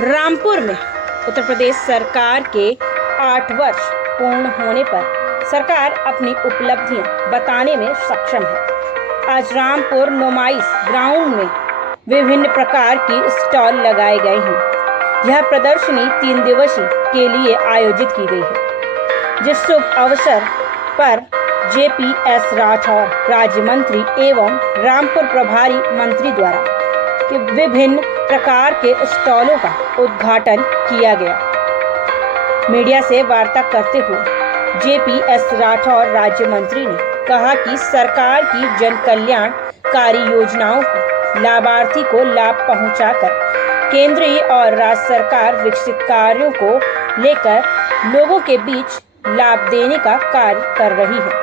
रामपुर में उत्तर प्रदेश सरकार के 8 वर्ष पूर्ण होने पर सरकार अपनी उपलब्धियां बताने में सक्षम है। आज रामपुर नुमाइश ग्राउंड में विभिन्न प्रकार की स्टॉल लगाए गए हैं। यह प्रदर्शनी 3 दिवसीय के लिए आयोजित की गई है, जिस शुभ अवसर पर JPS राठौर राज्य मंत्री एवं रामपुर प्रभारी मंत्री द्वारा विभिन्न प्रकार के स्टॉलों का उद्घाटन किया गया। मीडिया से वार्ता करते हुए JPS राठौर राज्य मंत्री ने कहा कि सरकार की जन कल्याणकारी योजनाओं को लाभार्थी को लाभ पहुंचाकर केंद्रीय और राज्य सरकार विकसित कार्यों को लेकर लोगों के बीच लाभ देने का कार्य कर रही है।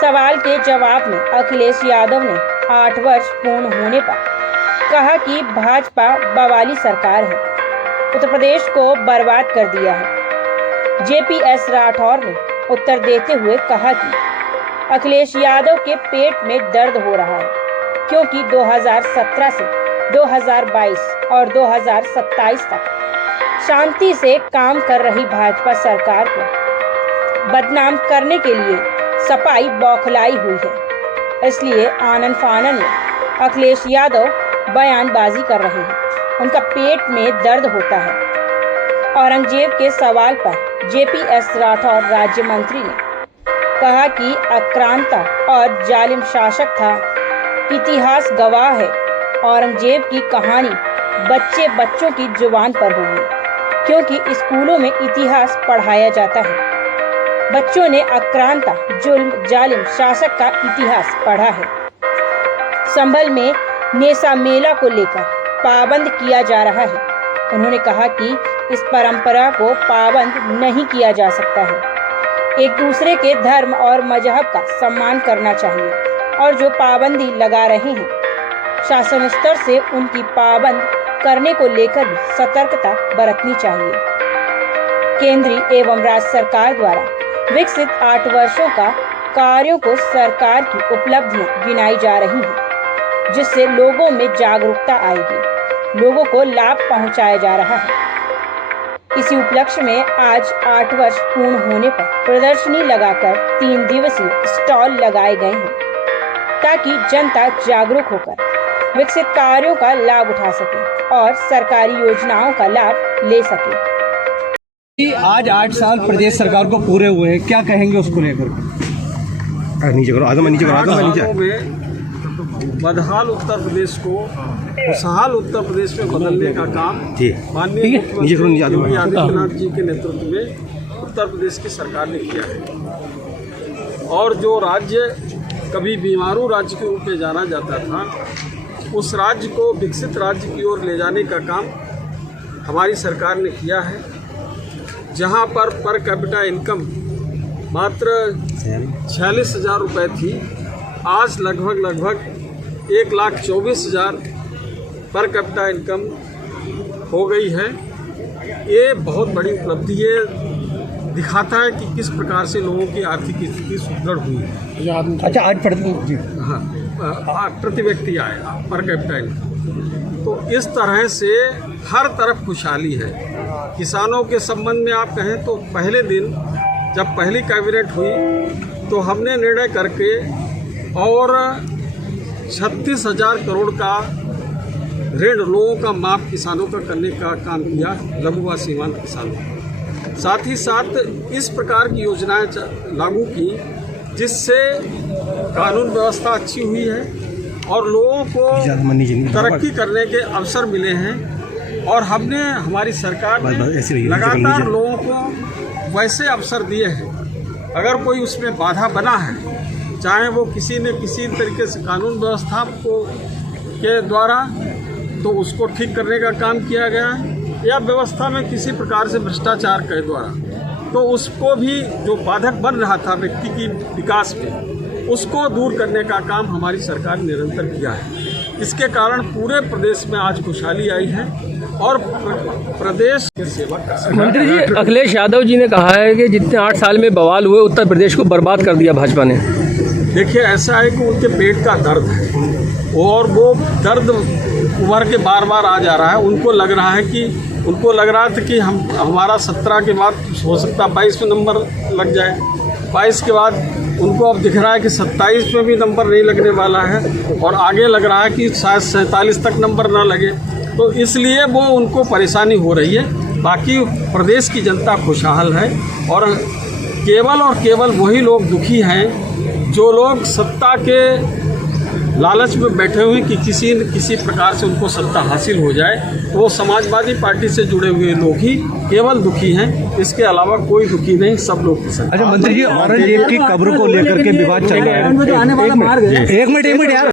सवाल के जवाब में अखिलेश यादव ने 8 वर्ष पूर्ण होने पर कहा कि भाजपा बवाली सरकार है, उत्तर प्रदेश को बर्बाद कर दिया है। JPS राठौर ने उत्तर देते हुए कहा कि अखिलेश यादव के पेट में दर्द हो रहा है, क्योंकि 2017 से 2022 और 2027 तक शांति से काम कर रही भाजपा सरकार को बदनाम करने के लिए सपाई बौखलाई हुई है। इसलिए आनन फानन में अखिलेश यादव बयानबाजी कर रहे हैं। उनका पेट में दर्द होता है। औरंगजेब के सवाल पर JPS राठौर राज्य मंत्री ने कहा कि आक्रांता और जालिम शासक था। इतिहास गवाह है, औरंगजेब की कहानी बच्चों की जुबान पर होगी, क्योंकि स्कूलों में इतिहास पढ़ाया जाता है। बच्चों ने आक्रांता जुल्म जालिम शासक का इतिहास पढ़ा है। संभल में नेसा मेला को लेकर पाबंद किया जा रहा है। उन्होंने कहा कि इस परंपरा को पाबंद नहीं किया जा सकता है। एक दूसरे के धर्म और मजहब का सम्मान करना चाहिए, और जो पाबंदी लगा रहे हैं शासन स्तर से उनकी पाबंद करने को लेकर भी सतर्कता बरतनी चाहिए। केंद्रीय एवं राज्य सरकार द्वारा विकसित 8 वर्षों का कार्यों को सरकार की उपलब्धियां गिनाई जा रही हैं, जिससे लोगों में जागरूकता आएगी। लोगों को लाभ पहुंचाया जा रहा है। इसी उपलक्ष्य में आज 8 वर्ष पूर्ण होने पर प्रदर्शनी लगाकर 3 दिवसीय स्टॉल लगाए गए हैं, ताकि जनता जागरूक होकर विकसित कार्यों का लाभ उठा सके और सरकारी योजनाओं का लाभ ले सके। आज 8 साल प्रदेश सरकार को पूरे हुए हैं, क्या कहेंगे उसको लेकर? नीचे करो, आगे नीचे करो। बदहाल उत्तर प्रदेश को खुशहाल उत्तर प्रदेश में बदलने का काम माननीय मुख्यमंत्री योगी आदित्यनाथ जी के नेतृत्व में उत्तर प्रदेश की सरकार ने किया है। और जो राज्य कभी बीमारू राज्य के रूप में जाना जाता था, उस राज्य को विकसित राज्य की ओर ले जाने का काम हमारी सरकार ने किया है। जहां पर कैपिटा इनकम मात्र 46,000 रुपये थी, आज लगभग 1,24,000 पर कैपिटा इनकम हो गई है। ये बहुत बड़ी उपलब्धि है, दिखाता है कि किस प्रकार से लोगों की आर्थिक स्थिति सुदृढ़ हुई है। अच्छा, आज प्रति व्यक्ति आया पर कैपिटा इनकम, तो इस तरह से हर तरफ खुशहाली है। किसानों के संबंध में आप कहें तो पहले दिन जब पहली कैबिनेट हुई तो हमने निर्णय करके और 36,000 करोड़ का ऋण लोगों का माफ किसानों का करने का काम किया, लघु व सीमांत किसानों। साथ ही साथ इस प्रकार की योजनाएं लागू की जिससे कानून व्यवस्था अच्छी हुई है और लोगों को तरक्की करने के अवसर मिले हैं। और हमने हमारी सरकार ने लगातार लोगों को वैसे अवसर दिए हैं, अगर कोई उसमें बाधा बना है, चाहे वो किसी न किसी तरीके से कानून व्यवस्था के द्वारा, तो उसको ठीक करने का काम किया गया है, या व्यवस्था में किसी प्रकार से भ्रष्टाचार के द्वारा, तो उसको भी जो बाधक बन रहा था व्यक्ति की विकास में, उसको दूर करने का काम हमारी सरकार ने निरंतर किया है। इसके कारण पूरे प्रदेश में आज खुशहाली आई है और प्रदेश के सेवा कर सकते। मंत्री जी, अखिलेश यादव जी ने कहा है कि जितने 8 साल में बवाल हुए उत्तर प्रदेश को बर्बाद कर दिया भाजपा ने। देखिए, ऐसा है कि उनके पेट का दर्द है और वो दर्द उभर के बार बार आ जा रहा है। उनको लग रहा था कि हमारा 17 के बाद हो सकता 22 में नंबर लग जाए, 22 के बाद उनको अब दिख रहा है कि 27 में भी नंबर नहीं लगने वाला है, और आगे लग रहा है कि शायद 47 तक नंबर ना लगे। तो इसलिए वो उनको परेशानी हो रही है। बाकी प्रदेश की जनता खुशहाल है, और केवल वही लोग दुखी हैं जो लोग सत्ता के लालच में बैठे हुए कि किसी न किसी प्रकार से उनको सत्ता हासिल हो जाए। तो वो समाजवादी पार्टी से जुड़े हुए लोग ही केवल दुखी हैं, इसके अलावा कोई दुखी नहीं, सब लोग खुश हैं। अच्छा मंत्री जी, औरंगजेब की कब्र को लेकर के विवाद चल रहा है। एक मिनट यार।